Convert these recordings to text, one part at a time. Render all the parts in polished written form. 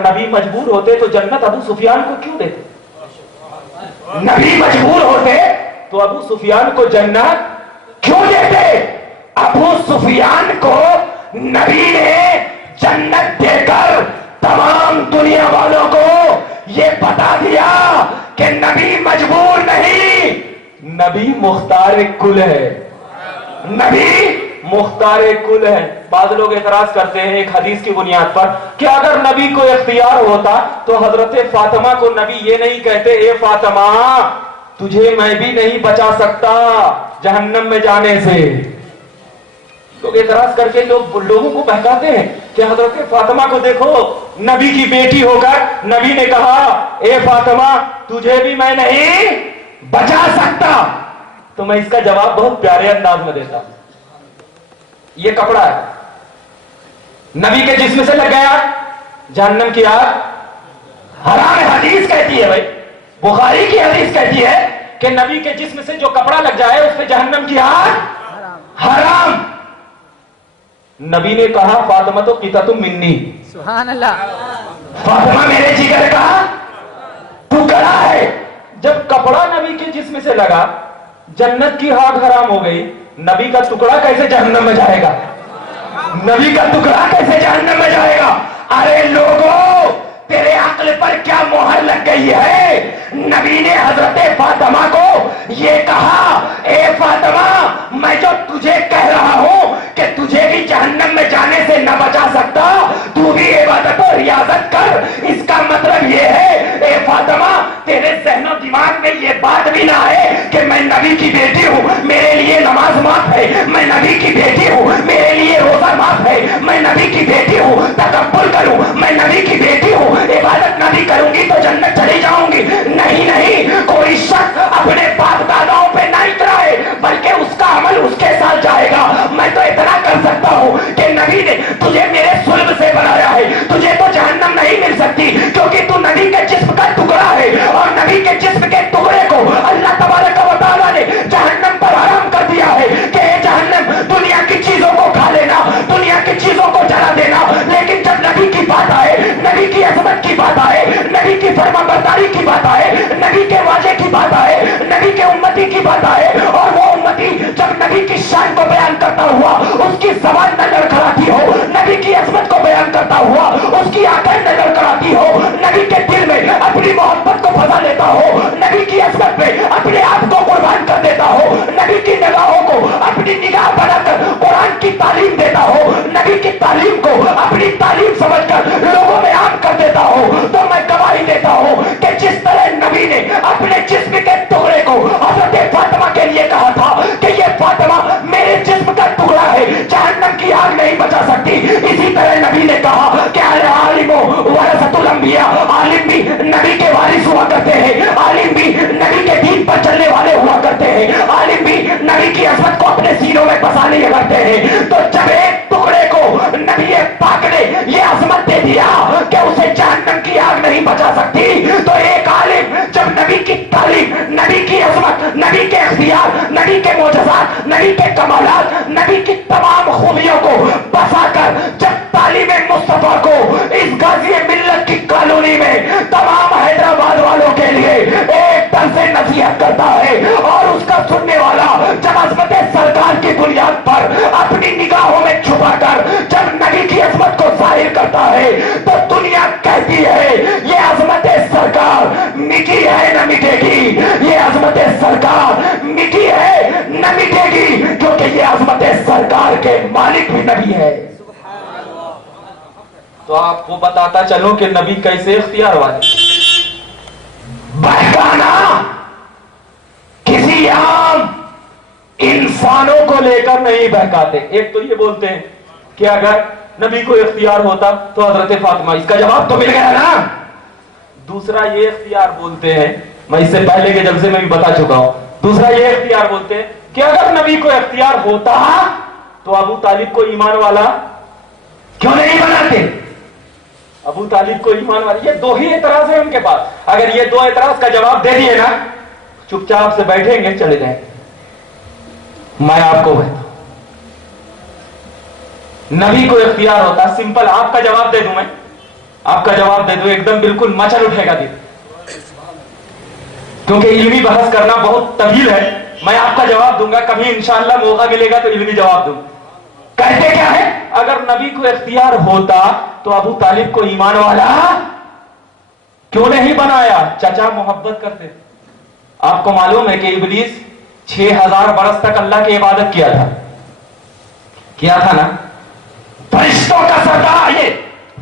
نبی مجبور ہوتے تو جنت ابو سفیان کو کیوں دیتے؟ نبی مجبور ہوتے تو ابو سفیان کو جنت کیوں دیتے؟ ابو سفیان کو نبی نے جنت دے کر تمام دنیا والوں کو یہ بتا دیا کہ نبی مجبور نہیں، نبی مختار کل ہے، نبی مختار کل ہے۔ بعض لوگ اعتراض کرتے ہیں ایک حدیث کی بنیاد پر کہ اگر نبی کو اختیار ہوتا تو حضرت فاطمہ کو نبی یہ نہیں کہتے اے فاطمہ تجھے میں بھی نہیں بچا سکتا جہنم میں جانے سے۔ لوگ اعتراض کر کے لوگوں کو بہکاتے ہیں کہ حضرت فاطمہ کو دیکھو، نبی کی بیٹی ہو کر نبی نے کہا اے فاطمہ تجھے بھی میں نہیں بچا سکتا۔ تو میں اس کا جواب بہت پیارے انداز میں دیتا ہوں، یہ کپڑا ہے، نبی کے جسم سے لگ گیا جہنم کی آگ حرام ہے۔ حدیث کہتی ہے بھائی، بخاری کی حدیث کہتی ہے کہ نبی کے جسم سے جو کپڑا لگ جائے اس پہ جہنم کی آگ حرام۔ نبی نے کہا فاطمہ تو قطعۃ منی، سبحان اللہ، فاطمہ میرے جگر کا ٹکڑا ہے۔ جب کپڑا نبی کے جسم سے لگا جنت کی آگ حرام ہو گئی، نبی کا ٹکڑا کیسے جہنم میں جائے گا؟ نبی کا ٹکڑا کیسے جہنم میں جائے گا؟ ارے لوگوں تیرے عقل پر کیا مہر لگ گئی ہے؟ نبی نے حضرت فاطمہ کو یہ کہا اے فاطمہ میں جو تجھے کہہ رہا ہوں کہ تجھے بھی جہنم میں جانے سے نہ بچا سکتا، تو بھی عبادت و ریاضت کر۔ اس کا مطلب یہ ہے اے فاطمہ تیرے ذہن و دماغ میں یہ بات بھی نہ آئے کہ میں نبی کی بیٹی ہوں میرے لیے نماز معاف ہے، میں نبی کی بیٹی ہوں میرے لیے روزہ معاف ہے، میں نبی کی بیٹی ہوں تکبر کروں، میں نبی کی بیٹی ہوں عبادت نبی کروں گی تو جنت چلی جاؤں گی۔ نہیں نہیں، کوئی شخص اپنے باپ داداؤں پہ نہ اترائے بلکہ اس کا عمل اس کے ساتھ جائے گا۔ میں تو اتنا کر سکتا ہوں کہ نبی نے تجھے میرے صلب سے بنایا ہے، تجھے تو جہنم نہیں مل سکتی کیونکہ تو نبی کے جسم کا ٹکڑا ہے، اور نبی کے جسم کے ٹکڑے کو اللہ تبارک و تعالیٰ نے جہنم پر حرام کر دیا ہے کہ اے جہنم دنیا کی چیزوں کو کھا لینا، دنیا کی چیزوں کو جلا دینا، لیکن جب نبی کی بات آئے، نبی کی عظمت کی بات آئے، نبی کی فرما برداری کی بات آئے، نبی کے واضح کی بات آئے، نبی کے امتی کی بات آئے، اور وہ امتی جب نبی کی شان کو بیان کرتا ہوا اس کی زبان نہ لڑکھڑاتی ہو، نبی کی عظمت کو بیان کرتا ہوا اس کی آنکھیں نہ لڑکھڑاتی ہو، نبی کے دل میں اپنی محبت کو پھنسا لیتا ہو، نبی کی عظمت میں اپنے آپ کو قربان کر دیتا ہو، نبی کی نگاہوں کو اپنی نگاہ بنا کر قرآن کی تعلیم دیتا ہو، نبی کی تعلیم کو اپنی تعلیم سمجھ کر لوگوں میں عام کر دیتا ہو، تو میں گواہی دیتا ہوں کہ جس طرح نبی نے اپنے جسم کے ٹکڑے کو حضرت فاطمہ کے لیے کہا تھا کہ یہ فاطمہ میرے جسم کا ٹکڑا ہے جہنم کی آگ نہیں بچا سکتی، اسی طرح نبی نے کہا کہ العالم ورثۃ الانبیاء، عالم بھی نبی کے وارث ہوا کرتے ہیں، عالم بھی نبی کے دین پر چلنے والے ہوا کرتے ہیں، عالم بھی نبی کی عظمت کو اپنے سینوں میں بسا لیا کرتے ہیں۔ تو جب ایک ٹکڑے کو نبی پاک نے یہ عظمت دے دیا کہ اسے جہنم کی آگ نہیں بچا سکتی، تو ایک عالم جب نبی کی تعلیم، نبی کی عظمت، نبی کے اختیار، نبی کے معجزات، نبی کے کمالات، نبی کی تمام خوبیوں کو بسا کر جب تعلیم مصطفیٰ کو اس غازی ملت کی کالونی میں تمام حیدرآباد والوں کے لیے ایک طرح سے نصیحت کرتا ہے، اور اس کا سننے والا جب عظمت سرکار کی بنیاد پر اپنی نگاہوں میں چھپا کر جب نبی کی عظمت کو ظاہر کرتا ہے تو دنیا کہتی ہے یہ عظمت سرکار مٹی ہے نہ مٹے گی، یہ عظمت سرکار مٹی ہے نہ مٹے گی، کیونکہ یہ عظمت سرکار کے مالک بھی نبی ہے۔ تو آپ کو بتاتا چلو کہ نبی کیسے اختیار والے۔ بہکانا کسی عام انسانوں کو لے کر نہیں بہکاتے۔ ایک تو یہ بولتے ہیں کہ اگر نبی کو اختیار ہوتا تو حضرت فاطمہ، اس کا جواب تو مل گیا نا۔ دوسرا یہ اختیار بولتے ہیں، میں اس سے پہلے کے جلسے میں بھی بتا چکا ہوں، دوسرا یہ اختیار بولتے ہیں کہ اگر نبی کو اختیار ہوتا تو ابو طالب کو ایمان والا کیوں نہیں بناتے؟ ابو طالب کو ایمان والا، یہ دو ہی اعتراض ہیں ان کے پاس۔ اگر یہ دو اعتراض کا جواب دے دیے نا، چپ چاپ سے بیٹھیں گے چلے جائیں۔ میں آپ کو بتا نبی کو اختیار ہوتا، سمپل آپ کا جواب دے دوں میں، آپ کا جواب دے دو، ایک دم بالکل مچل اٹھے گا دل، کیونکہ علمی بحث کرنا بہت طویل ہے. میں آپ کا جواب دوں گا، کبھی انشاءاللہ موقع ملے گا تو علمی جواب دوں. کہتے کیا ہے؟ اگر نبی کو اختیار ہوتا تو ابو طالب کو ایمان والا کیوں نہیں بنایا؟ چچا محبت کرتے. آپ کو معلوم ہے کہ ابلیس 6000 برس تک اللہ کی عبادت کیا تھا نا. فرشتوں کا سردار، یہ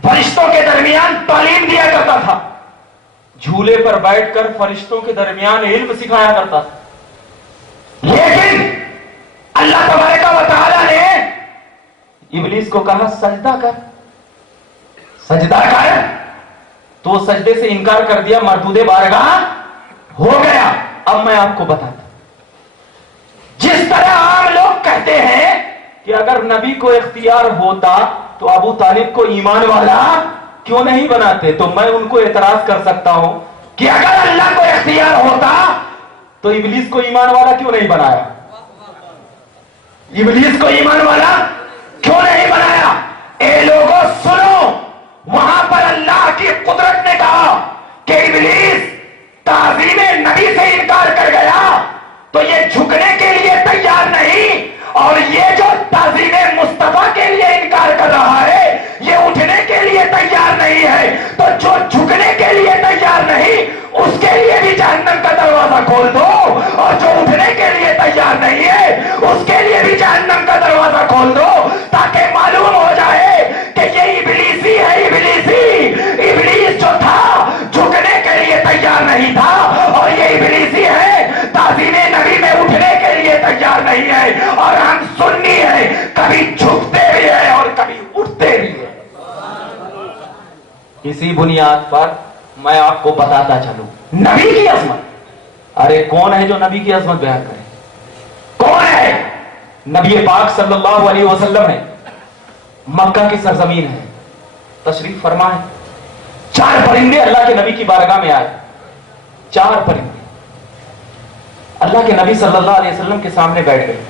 فرشتوں کے درمیان تعلیم دیا کرتا تھا، جھولے پر بیٹھ کر فرشتوں کے درمیان علم سکھایا کرتا تھا. لیکن اللہ تبارک و تعالی نے ابلیس کو کہا سجدہ کر، سجدہ کر، تو سجدے سے انکار کر دیا، مردود بارگاہ ہو گیا. اب میں آپ کو بتاتا ہوں، جس طرح عام لوگ کہتے ہیں کہ اگر نبی کو اختیار ہوتا تو ابو طالب کو ایمان والا کیوں نہیں بناتے، تو میں ان کو اعتراض کر سکتا ہوں کہ اگر اللہ کو اختیار ہوتا تو ابلیس کو ایمان والا کیوں نہیں بنایا؟ ابلیس کو ایمان والا کیوں نہیں بنایا؟ اے لوگوں سنو، وہاں پر اللہ کی قدرت نے کہا کہ ابلیس تعظیم نبی سے انکار کر گیا تو یہ جھکنے کے لیے تیار نہیں، اور یہ جو تعظیم مصطفیٰ کے لیے انکار کر رہا ہے یہ اٹھنے کے لیے تیار نہیں ہے. تو جو جھکنے کے لیے تیار نہیں اس کے لیے بھی جہنم کا دروازہ کھول دو، اور جو اٹھنے کے لیے تیار نہیں ہے اس کے لیے بھی جہنم کا دروازہ کھول دو، تاکہ معلوم ہو جائے کہ یہ ابلیسی ہے. ابلیس جو تھا جھکنے کے لیے تیار نہیں تھا، اور یہ ابلیسی ہے تعظیم نبی میں اٹھنے کے لیے تیار نہیں ہے. اور ہم سنی ہیں، کبھی جھکتے بھی ہیں اور کبھی اٹھتے بھی ہیں. اسی بنیاد پر میں آپ کو بتاتا چلوں نبی کی عظمت. ارے کون ہے جو نبی کی عظمت بیان کرے؟ کون ہے؟ نبی پاک صلی اللہ علیہ وسلم ہے، مکہ کی سرزمین ہے، تشریف فرما ہے. 4 پرندے اللہ کے نبی کی بارگاہ میں آئے. 4 پرندے اللہ کے نبی صلی اللہ علیہ وسلم کے سامنے بیٹھ گئے،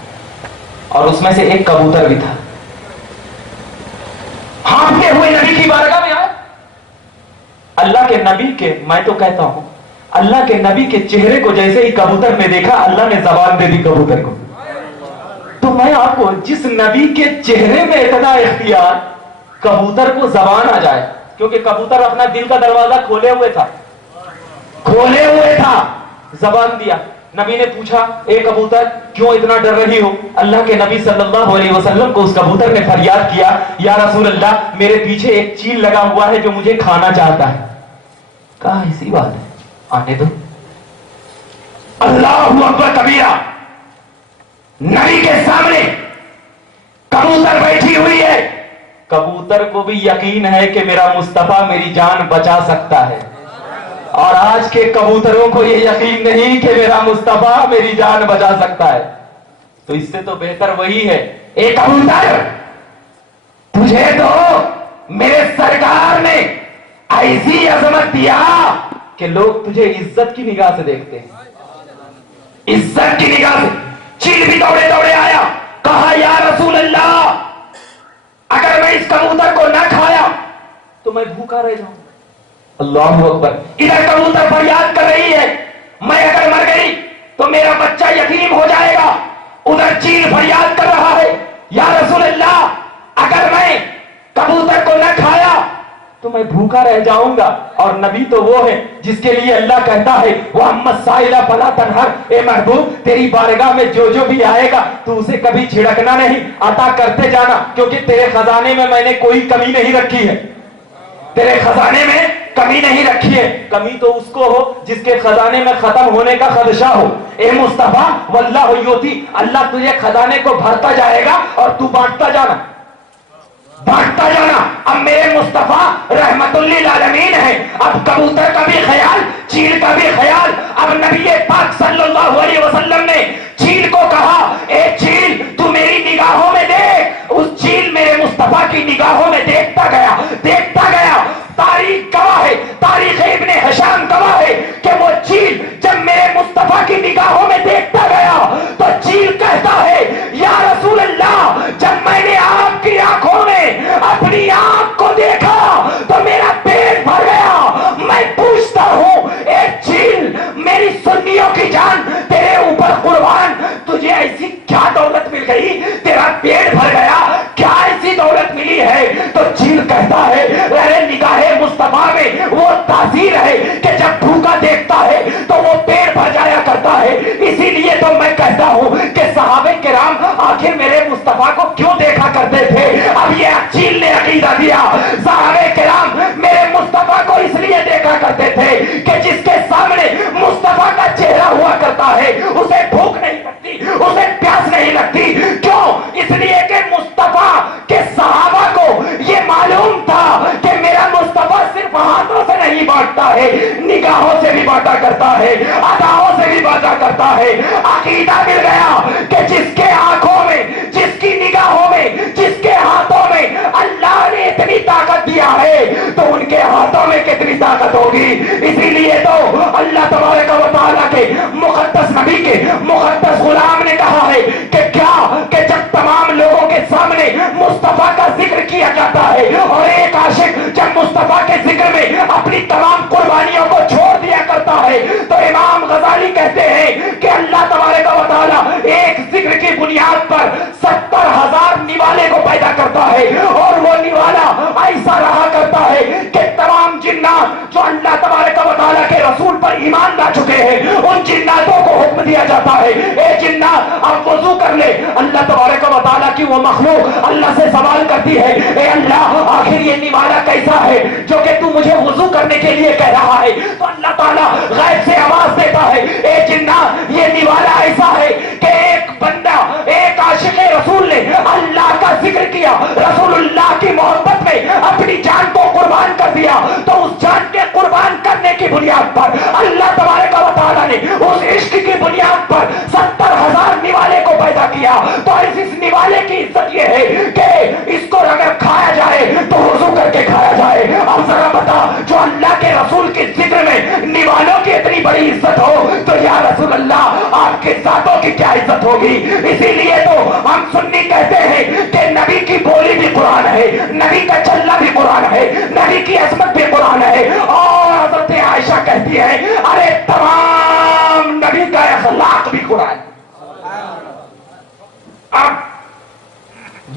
اور اس میں سے ایک کبوتر بھی تھا. ہانپتے ہوئے نبی کی بارگاہ میں آئے. اللہ کے نبی کے، میں تو کہتا ہوں اللہ کے نبی کے چہرے کو جیسے ہی کبوتر نے دیکھا اللہ نے زبان دے دی کبوتر کو. تو میں آپ کو، جس نبی کے چہرے میں اتنا اختیار، کبوتر کو زبان آ جائے، کیونکہ کبوتر اپنا دل کا دروازہ کھولے ہوئے تھا، زبان دیا. نبی نے پوچھا اے کبوتر کیوں اتنا ڈر رہی ہو؟ اللہ کے نبی صلی اللہ علیہ وسلم کو اس کبوتر نے فریاد کیا، یا رسول اللہ میرے پیچھے ایک چیل لگا ہوا ہے جو مجھے کھانا چاہتا ہے. کہا اسی بات ہے، آنے دو. اللہ اکبر کبیرہ. نبی کے سامنے کبوتر بیٹھی ہوئی ہے. کبوتر کو بھی یقین ہے کہ میرا مصطفیٰ میری جان بچا سکتا ہے، اور آج کے کبوتروں کو یہ یقین نہیں کہ میرا مصطفیٰ میری جان بچا سکتا ہے. تو اس سے تو بہتر وہی ہے، اے کبوتر تجھے تو میرے سرکار نے ایسی عظمت دیا کہ لوگ تجھے عزت کی نگاہ سے دیکھتے ہیں، عزت کی نگاہ سے. چیل بھی دوڑے دوڑے آیا، کہا یا رسول اللہ اگر میں اس کبوتر کو نہ کھایا تو میں بھوکا رہ جاؤں. اللہ اکبر. ادھر کبوتر فریاد کر رہی ہے میں اگر مر گئی تو میرا بچہ یتیم ہو جائے گا. ادھر چیل فریاد کر رہا ہے یا رسول اللہ اگر میں کبوتر کو نہ کھایا تو میں بھوکا رہ جاؤں گا. اور نبی تو وہ ہے جس کے لیے اللہ کہتا ہے وَأَمَّا السَّائِلَ فَلَا تَنْهَرْ، اے محبوب تیری بارگاہ میں جو جو بھی آئے گا تو اسے کبھی چھڑکنا نہیں، عطا کرتے جانا، کیونکہ تیرے خزانے میں نے کوئی کمی نہیں رکھی ہے. تیرے خزانے میں کمی نہیں رکھی ہے. کمی تو اس کو ہو جس کے خزانے میں ختم ہونے کا خدشہ ہو. اے مصطفیٰ واللہ یوتی، اللہ تجھے خزانے کو بھرتا جائے گا اور تو بانٹتا جانا. اب میرے مصطفیٰ رحمت للعالمین ہے. اب کبوتر کا بھی خیال، چیل کا بھی خیال. اب نبی پاک صلی اللہ علیہ وسلم نے چیل کو کہا اے چیل تو میری نگاہوں میں دیکھ. اس چیل میرے مصطفیٰ کی نگاہوں میں دیکھتا گیا. تاریخ گواہ ہے، تاریخ ابن ہشام گواہ ہے کہ وہ چیل جب میرے مصطفیٰ کی نگاہوں میں دیکھتا گیا تو چیل کہتا ہے یا رسول اللہ جب میں نے آپ کی آنکھوں میں اپنی آنکھ کو دیکھا تو میرا پیٹ گئی, تیرا پیٹ بھر گیا, کیا ایسی دولت ملی ہے؟ تو چیل کہتا ہے ارے نگاہ مصطفیٰ میں وہ تاثیر ہے کہ جب بھوکا دیکھتا ہے تو وہ پیٹ بھر جایا کرتا ہے. اسی لیے تو میں کہتا ہوں کہ صحابہ کرام آخر میرے مصطفیٰ کو کیوں دیکھا کرتے تھے؟ اب یہ چیل نے عقیدہ دیا, صحابہ کرام میرے مصطفیٰ کو اس لیے دیکھا کرتے تھے کہ جس کے سامنے مصطفیٰ کا چہرہ ہوا کرتا ہے اسے بھوک نہیں لگتی, اسے پیاس نہیں لگتی. کیوں؟ اس لیے کہ مصطفیٰ کے صحابہ کو یہ معلوم تھا کہ میرا مصطفیٰ صرف ہاتھوں سے نہیں بانٹتا ہے, نگاہوں سے بھی بانٹا کرتا ہے, اداؤں سے بھی بانٹا کرتا ہے. عقیدہ مل گیا کہ جس کے آنکھوں میں, جس کی نگاہوں میں, جس کے ہاتھوں میں اللہ نے اتنی طاقت دیا ہے تو ان کے ہاتھوں میں کتنی طاقت ہوگی. اسی لیے تو اللہ تبارک و تعالیٰ کے مقدس نبی کے مقدس غلام نے کہا ہے کہ کیا کہ جب تمام لوگوں کے سامنے مصطفیٰ کا ذکر کیا جاتا ہے اور ایک عاشق جب مصطفیٰ کے ذکر میں اپنی تمام قربانیوں کو چھوڑ دیا کرتا ہے تو امام غزالی کہتے ہیں کہ اللہ تبارک و تعالیٰ ایک ذکر کی بنیاد پر 70,000 نوالے کو پیدا کرتا ہے, اور وہ نوالا ایسا رہا کرتا ہے کہ تمام جنات جو اللہ تبارک و تعالیٰ کے رسول پر ایمان لا چکے ہیں ان جناتوں کو حکم دیا جاتا ہے اے جنات آپ وضو کر لے. اللہ تبارک و تعالیٰ کی وہ مخلوق اللہ سے سوال کرتی ہے اے اللہ آخر یہ نوالا کیسا ہے جو کہ تو مجھے وضو کرنے کے لیے کہہ رہا ہے؟ تو اللہ تعالیٰ غیب سے آواز دیتا ہے اے جنات یہ نوالا ایسا ہے کہ ایک بندہ, ایک عاشق رسول نے اللہ کا ذکر کیا, رسول اللہ کی محبت میں اپنی جان کو قربان کر دیا, تو اس جان کے قربان کرنے کی بنیاد پر اللہ تبارک و تعالیٰ نے اس عشق کی بنیاد پر 70,000 نوالے کو پیدا کیا. تو اس نوالے کی عزت یہ ہے کہ اس کو اگر کھایا جائے تو وضو کر کے کھایا جائے. اب ذرا بتا, جو اللہ کے رسول کے ذکر میں نوالوں کی اتنی بڑی عزت ہو تو یا رسول اللہ آپ کے ذاتوں کی کیا عزت ہوگی. اسی لیے تو ہم سنی کہتے ہیں کہ نبی کی بولی بھی قرآن ہے, نبی کا چلنا بھی قرآن ہے, نبی کی عظمت بھی قرآن ہے. اور حضرت عائشہ کہتی ہے ارے تمام نبی کا اخلاق بھی قرآن ہے. اب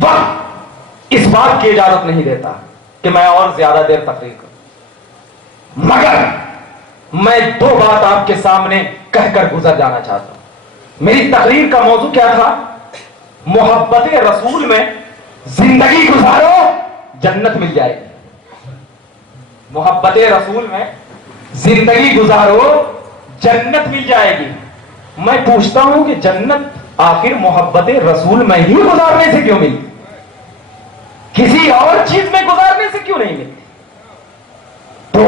وقت اس بات کی اجازت نہیں دیتا کہ میں اور زیادہ دیر تقریر کروں, مگر میں 2 بات آپ کے سامنے کہہ کر گزر جانا چاہتا ہوں. میری تقریر کا موضوع کیا تھا؟ محبت رسول میں زندگی گزارو جنت مل جائے گی. محبت رسول میں زندگی گزارو جنت مل جائے گی. میں پوچھتا ہوں کہ جنت آخر محبت رسول میں ہی گزارنے سے کیوں ملی, کسی اور چیز میں گزارنے سے کیوں نہیں ملتی؟ تو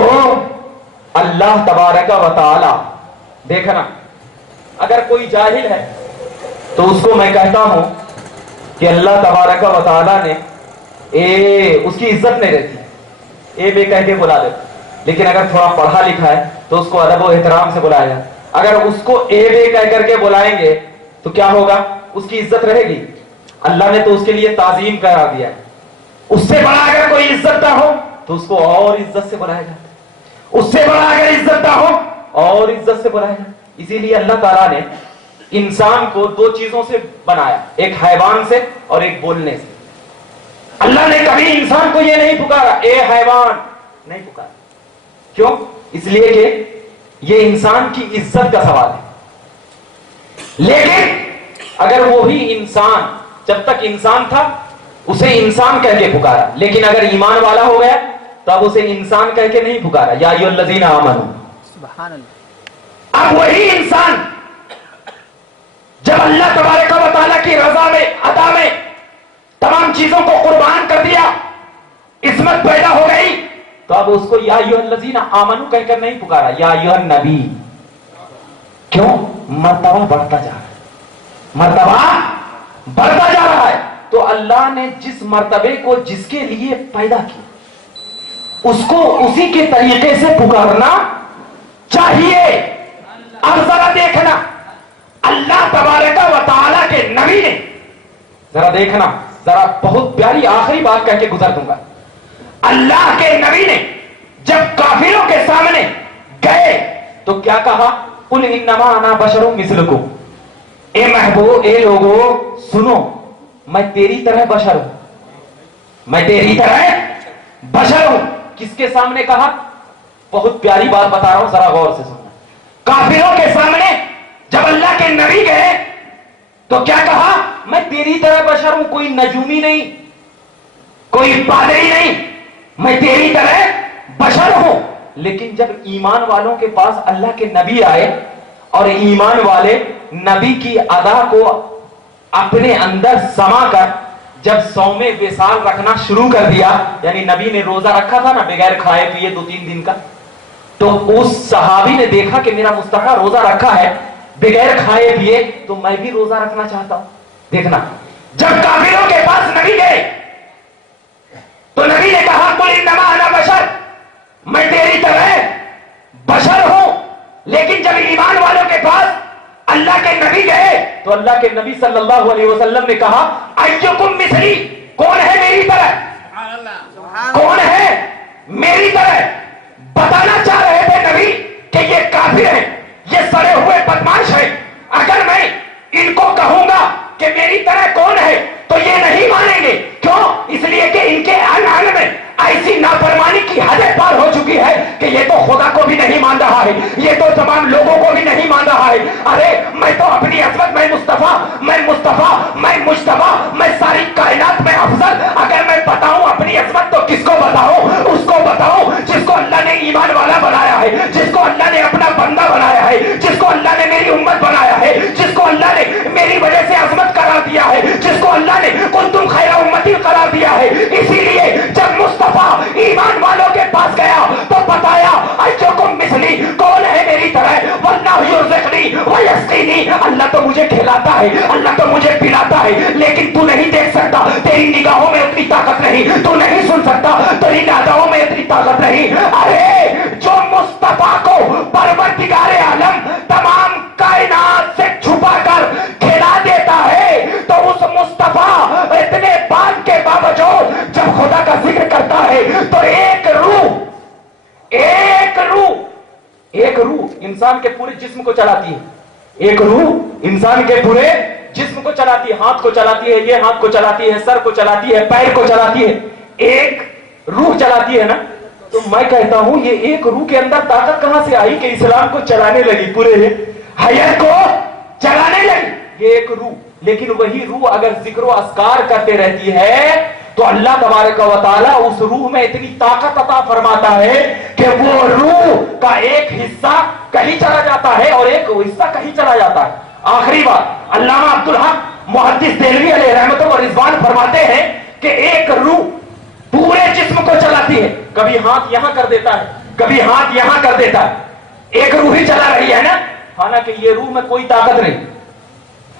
اللہ تبارک و تعالی, دیکھنا اگر کوئی جاہل ہے تو اس کو میں کہتا ہوں کہ اللہ تبارک و تعالی نے اس کی عزت نہیں رہتی, اے بے کہہ کے بلا دیتا. لیکن اگر تھوڑا پڑھا لکھا ہے تو اس کو ادب و احترام سے بلایا جائے. اگر اس کو اے بے کہہ کر کے بلائیں گے تو کیا ہوگا؟ اس کی عزت رہے گی. اللہ نے تو اس کے لیے تعظیم قرار دیا ہے. اس سے بڑا اگر کوئی عزت نہ ہو تو اس کو اور عزت سے بلایا جاتا ہے, اس سے بڑا اگر عزت نہ ہو اور عزت سے بلایا جاتا ہے. اسی لیے اللہ تعالیٰ نے انسان کو 2 چیزوں سے بنایا, ایک حیوان سے اور ایک بولنے سے. اللہ نے کبھی انسان کو یہ نہیں پکارا اے حیوان, نہیں پکارا. کیوں؟ اس لیے کہ یہ انسان کی عزت کا سوال ہے. لیکن اگر وہی انسان جب تک انسان تھا اسے انسان کہہ کے پکارا, لیکن اگر ایمان والا ہو گیا تو اب اسے انسان کہہ کے نہیں پکارا, یا ایھا الذین آمنوا. سبحان اللہ. اب وہی انسان جب اللہ تبارک و تعالیٰ کی رضا میں, عطا میں تمام چیزوں کو قربان کر دیا, عصمت پیدا ہو گئی, تو اب اس کو یا ایھا الذین آمنوا کہہ کر نہیں پکارا, یا ایھا النبی. کیوں؟ مرتبہ بڑھتا جا رہا ہے, مرتبہ بڑھتا جا رہا ہے. تو اللہ نے جس مرتبے کو جس کے لیے پیدا کیا اس کو اسی کے طریقے سے پکارنا چاہیے. اب ذرا دیکھنا اللہ تبارک و تعالیٰ کے نبی نے, ذرا دیکھنا, ذرا بہت پیاری آخری بات کہہ کے گزر دوں گا. اللہ کے نبی نے جب کافروں کے سامنے گئے تو کیا کہا؟ قل انما انا بشر مثلکم, اے محبوب، اے لوگو سنو، میں تیری طرح بشر ہوں، میں تیری طرح بشر ہوں. کس کے سامنے کہا؟ بہت پیاری بات بتا رہا ہوں، ذرا غور سے سننا. کافروں کے سامنے جب اللہ کے نبی گئے تو کیا کہا؟ میں تیری طرح بشر ہوں، کوئی نجومی نہیں، کوئی پادری نہیں، میں تیری طرح بشر ہوں. لیکن جب ایمان والوں کے پاس اللہ کے نبی آئے اور ایمان والے نبی کی ادا کو اپنے اندر سما کر جب صوم وصال رکھنا شروع کر دیا، یعنی نبی نے روزہ رکھا تھا نا بغیر کھائے پیے 2-3 دن کا، تو اس صحابی نے دیکھا کہ میرا مصطفیٰ روزہ رکھا ہے بغیر کھائے پیے، تو میں بھی روزہ رکھنا چاہتا ہوں. دیکھنا، جب کافروں کے پاس نبی گئے تو نبی نے کہا قل انما انا بشر، میں تیری طرح بشر ہوں. لیکن جب ایمان والوں کے پاس اللہ کے نبی گئے تو اللہ کے نبی صلی اللہ علیہ وسلم نے کہا ایکم مثلی، کون ہے میری طرح، کون ہے میری طرح. بتانا چاہ رہے تھے نبی کہ یہ کافر ہیں، یہ سڑے ہوئے بدماش ہیں، اگر میں ان کو کہوں گا کہ میری طرح کون ہے تو یہ نہیں مانیں گے. کیوں؟ اس لیے کہ ان کے ان میں ایسی نافرمانی کی حدیں پار ہو چکی ہے کہ یہ تو خدا کو بھی نہیں مان رہا ہے، یہ تو تمام لوگوں کو بھی نہیں مان رہا ہے. ارے میں تو اپنی عظمت، میں مصطفیٰ، میں مجتبی، میں ساری کائنات میں افضل، اگر میں بتاؤں اپنی عظمت تو کس کو بتاؤں؟ اس کو بتاؤں جس کو اللہ نے ایمان والا بنایا ہے، جس کو اللہ نے اپنا بندہ بنایا ہے، جس کو اللہ نے میری امت بنایا ہے، جس کو اللہ نے میری وجہ سے عظمت قرار دیا ہے، جس کو اللہ نے کنتم خیر امتی قرار دیا ہے. اسی لیے جب مصطفیٰ ایمان والوں کے پاس گیا تو بتایا ایکم مثلی، کون ہے میری طرح، واللہ یرزقنی ویسقینی، اللہ تو مجھے کھلاتا ہے، اللہ تو مجھے پلاتا ہے، لیکن تو نہیں دیکھ سکتا، تیری نگاہوں میں اتنی طاقت نہیں، تو نہیں سن سکتا، تیری ناداؤں میں اتنی طاقت نہیں. ارے جو مصطفیٰ کو پروردگار عالم تمام کائنات سے چھپا کر کھلا دیتا ہے، تو اس مصطفیٰ اتنے بات کے باوجود جب خدا کا ذکر کرتا ہے تو ایک روح انسان کے پورے جسم کو چلاتی ہے. ایک روح انسان کے پورے جسم کو چلاتی ہے، ہاتھ کو چلاتی ہے، یہ ہاتھ کو چلاتی ہے، سر کو چلاتی ہے، پیر کو چلاتی ہے، ایک روح چلاتی ہے نا. تو میں کہتا ہوں یہ ایک روح کے اندر طاقت کہاں سے آئی کہ اسلام کو چلانے لگی، پورے حیات کو چلانے لگی؟ یہ ایک روح. لیکن وہی روح اگر ذکر و اذکار کرتے رہتی ہے تو اللہ تبارک و تعالیٰ اس روح میں اتنی طاقت عطا فرماتا ہے کہ وہ روح کا ایک حصہ کہیں چلا جاتا ہے اور ایک حصہ کہیں چلا جاتا ہے. آخری بات، علامہ عبدالحق محدث دہلوی علیہ رحمت و رضوان فرماتے ہیں کہ ایک روح پورے جسم کو چلاتی ہے، کبھی ہاتھ یہاں کر دیتا ہے، کبھی ہاتھ یہاں کر دیتا ہے، ایک روح ہی چلا رہی ہے نا. حالانکہ یہ روح میں کوئی طاقت نہیں،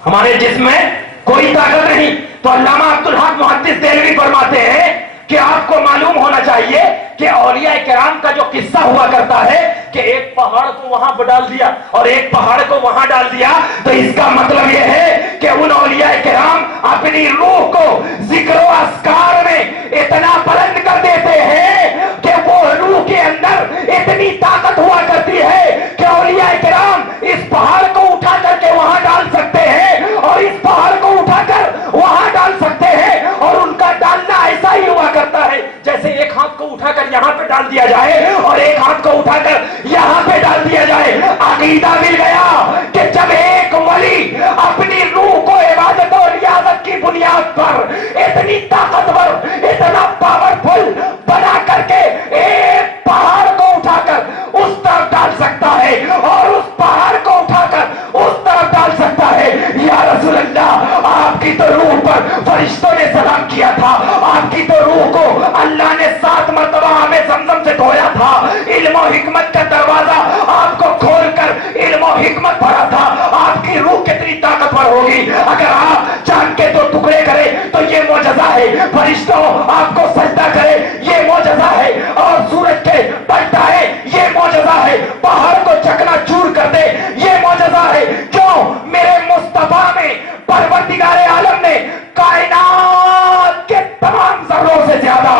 ہمارے جسم میں کوئی طاقت نہیں. تو علامہ عبدالحق محدث دہلوی فرماتے ہیں کہ آپ کو معلوم ہونا چاہیے کہ اولیاء کرام کا جو قصہ ہوا کرتا ہے کہ ایک پہاڑ کو وہاں پہ ڈال دیا اور ایک پہاڑ کو وہاں ڈال دیا، تو اس کا مطلب یہ ہے کہ ان اولیاء کرام اپنی روح کو ذکر و اذکار میں اتنا بلند کر دیتے ہیں کہ وہ روح کے اندر اتنی طاقت ہوا کرتی ہے کہ اولیاء کرام اس پہاڑ کو اٹھا کر کے وہاں ڈال سکتے ہیں اور اس پہاڑ کو اٹھا کر وہاں ڈال سکتے ہیں. اور ان کا ڈالنا ایسا ہی ہوا کرتا ہے جیسے ایک ہاتھ کو اٹھا کر یہاں پہ ڈال دیا جائے اور ایک ہاتھ کو اٹھا کر یہاں پہ ڈال دیا جائے. عقیدہ مل گیا کہ جب ایک ولی اپنی روح کو عبادت اور ریاضت کی بنیاد پر اتنی طاقتور، اتنا پاورفل بنا کر کے ایک پہاڑ کو اٹھا کر اس طرف ڈال سکتا ہے اور اس پہاڑ کو اٹھا کر اس طرف ڈال سکتا ہے. یا رسول اللہ، آپ کی تو روح پر فرشتوں نے سلام کیا تھا، آپ کی تو روح کو اللہ نے 7 مرتبہ ہمیں زمزم سے دھویا تھا، علم و حکمت کا دروازہ آپ کو کھول کر علم و حکمت بھرا تھا. آپ کی روح کتنی طاقتور ہوگی، اگر آپ چاند کے 2 ٹکڑے کرے تو یہ معجزہ ہے، فرشتوں آپ کو سجدہ کرے یہ معجزہ ہے، اور سورج کے پلٹا ہے یہ معجزہ ہے، پہاڑ کو چکنا چور کر دے یہ معجزہ ہے. کیوں؟ میرے مصطفیٰ میں پروردگار عالم نے کائنات کے تمام ذروں سے زیادہ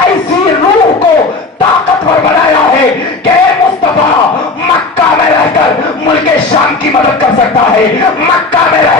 ایسی روح کو طاقتور بنایا ہے کہ مصطفیٰ مکہ میں رہ کر ملک شام کی مدد کر سکتا ہے، مکہ میں رہ